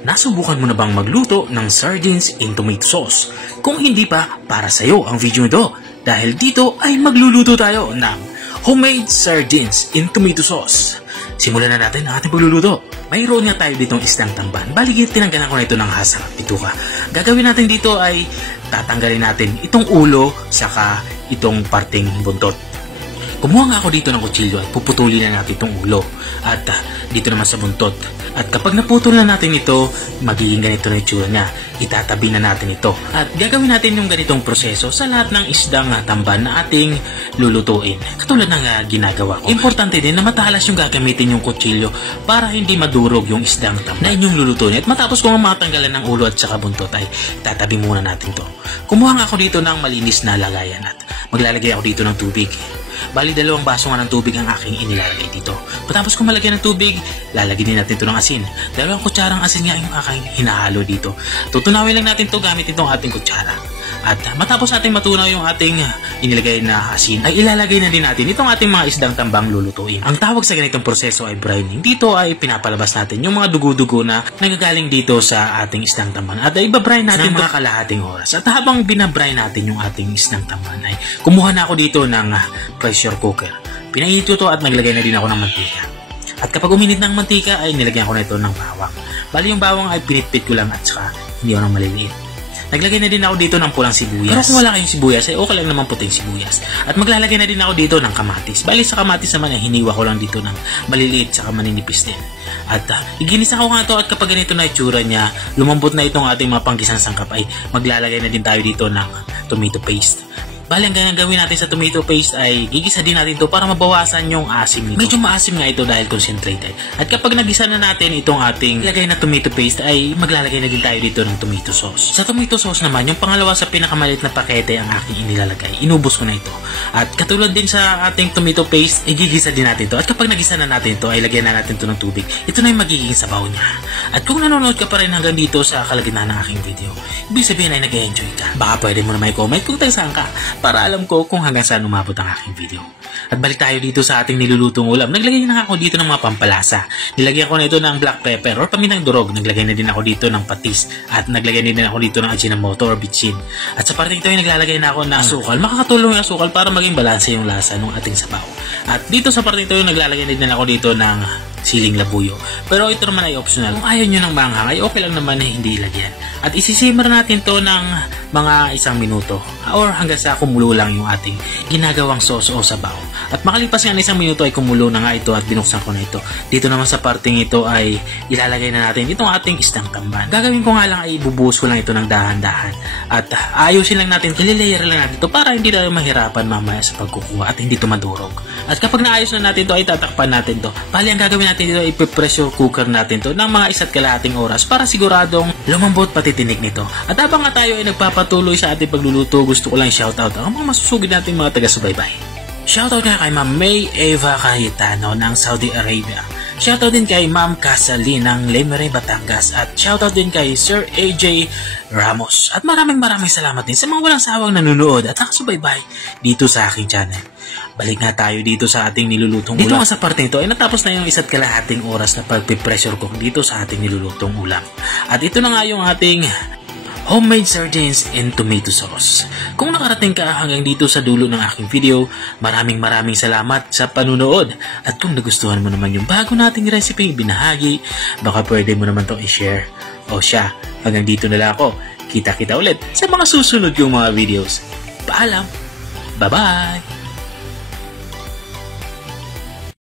Nasubukan mo na bang magluto ng sardines in tomato sauce? Kung hindi pa, para sa'yo ang video ito. Dahil dito ay magluluto tayo ng homemade sardines in tomato sauce. Simulan na natin ang ating pagluluto. Mayroon nga tayo ditong isdang tamban. Baligid, tinanggalan ko na ito ng hasang at bituka. Gagawin natin dito ay tatanggalin natin itong ulo saka itong parting buntot. Kumuha nga ako dito ng kutsilyo at puputulin na natin itong ulo at dito naman sa buntot. At kapag naputol na natin ito, magiging ganito na itsura niya. Itatabi na natin ito. At gagawin natin yung ganitong proseso sa lahat ng isdang tamban na ating lulutuin. Katulad ng ginagawa ko. Importante din na matalas yung gagamitin yung kutsilyo para hindi madurog yung isdang tamban na inyong lulutuin. At matapos kung matanggalan ng ulo at saka buntot ay tatabi muna natin to. Kumuha nga ako dito ng malinis na lagayan at maglalagay ako dito ng tubig. Bali, 2 baso nga ng tubig ang aking inilalagay dito. Matapos kung malagyan ng tubig, lalagyan din natin ito ng asin. 2 kutsarang asin nga yung aking hinahalo dito. Tutunawin lang natin ito gamit itong ating kutsara. At matapos natin matunaw yung ating inilagay na asin, ay ilalagay na din natin itong ating mga isdang tambang lulutuin. Ang tawag sa ganitong proseso ay brining. Dito ay pinapalabas natin yung mga dugo-dugo na nagagaling dito sa ating isdang tamban. At ibabrine natin mga kalahating oras. At habang binabrine natin yung ating isdang tamban, ay kumuha na ako dito ng pressure cooker. Pinainit ko to at naglagay na din ako ng mantika. At kapag uminit ng mantika ay nilagyan ko na ito ng bawang. Bali yung bawang ay pinitpit ko lang at saka hindi ako ng maliliit. Naglagay na din ako dito ng pulang sibuyas. Pero kung wala kayong sibuyas ay okay lang naman puting sibuyas. At maglalagay na din ako dito ng kamatis. Bali sa kamatis naman ay hiniwa ko lang dito ng maliliit saka maninipis din. At iginisa ko nga ito at kapag ganito na itsura niya, lumambot na itong ating mga panggisang sangkap ay maglalagay na din tayo dito ng tomato paste. Bali, ang gagawin natin sa tomato paste ay gigisa din natin ito para mabawasan yung asim nito. Medyo maasim nga ito dahil concentrated. At kapag nagisa na natin itong ating lagay na tomato paste ay maglalagay na din tayo dito ng tomato sauce. Sa tomato sauce naman, yung pangalawa sa pinakamalit na pakete ang aking inilalagay. Inubos ko na ito. At katulad din sa ating tomato paste, ay gigisa din natin ito. At kapag nagisa na natin ito, ay lagyan na natin ito ng tubig. Ito na yung magiging sabaw niya. At kung nanonood ka pa rin hanggang dito sa kalagitnaan ng aking video, ibig sabihin ay nag-enjoy ka. Baka pwede mo na may comment kung saan ka para alam ko kung hanggang saan umabot ang aking video. At balik tayo dito sa ating nilulutong ulam. Naglagay na ako dito ng mga pampalasa. Nilagyan ko na ito ng black pepper or paminang durog. Naglagay na din ako dito ng patis. At naglagay na din ako dito ng ajinomoto or bitchin. At sa parte ito ay naglalagay na ako ng asukal. Makakatulong yung asukal para maging balanse yung lasa ng ating sabaw. At dito sa parte ito ay naglalagay na din ako dito ng siling labuyo. Pero ito naman ay optional. Kung ayaw nyo ng manghang ay okay lang naman na hindi ilagyan. At isisimmer natin to ng mga 1 minuto or hanggang sa kumulo lang yung ating ginagawang sauce o sabaw. At makalipas nga ng 1 minuto ay kumulo na nga ito at binuksan ko na ito. Dito naman sa parting ito ay ilalagay na natin itong ating isdang tamban. Gagawin ko nga lang ay ibubuhos ko lang ito ng dahan-dahan. At ayusin lang natin, ililayer lang natin ito para hindi tayo mahirapan mamaya sa pagkukuha at hindi ito madurog. At kapag naayos na natin ito ay tatakpan natin ito. Bali, ang gagawin natin dito ay pressure cooker natin to ng mga 1.5 oras para siguradong lumambot pati tinik nito. At habang nga tayo ay nagpapatuloy sa ating pagluluto, gusto ko lang shoutout ang mga masusugid natin mga taga-subaybay. Shoutout nga kay Ma'am May Eva Cayetano ng Saudi Arabia. Shoutout din kay Ma'am Casalin ng Lemery, Batangas. At shoutout din kay Sir AJ Ramos. At maraming salamat din sa mga walang sawang nanonood at nakasubaybay dito sa aking channel. Balik nga tayo dito sa ating nilulutong ulam. Dito nga sa parte nito ay natapos na yung 1.5 oras na pagpipressure cook dito sa ating nilulutong ulam. At ito na nga yung ating homemade sardines in tomato sauce. Kung nakarating ka hanggang dito sa dulo ng aking video, maraming salamat sa panunood. At kung nagustuhan mo naman yung bago nating recipe binahagi, baka pwede mo naman itong i-share. O siya, hanggang dito na lang ako. Kita-kita ulit sa mga susunod yung mga videos. Paalam! Bye-bye!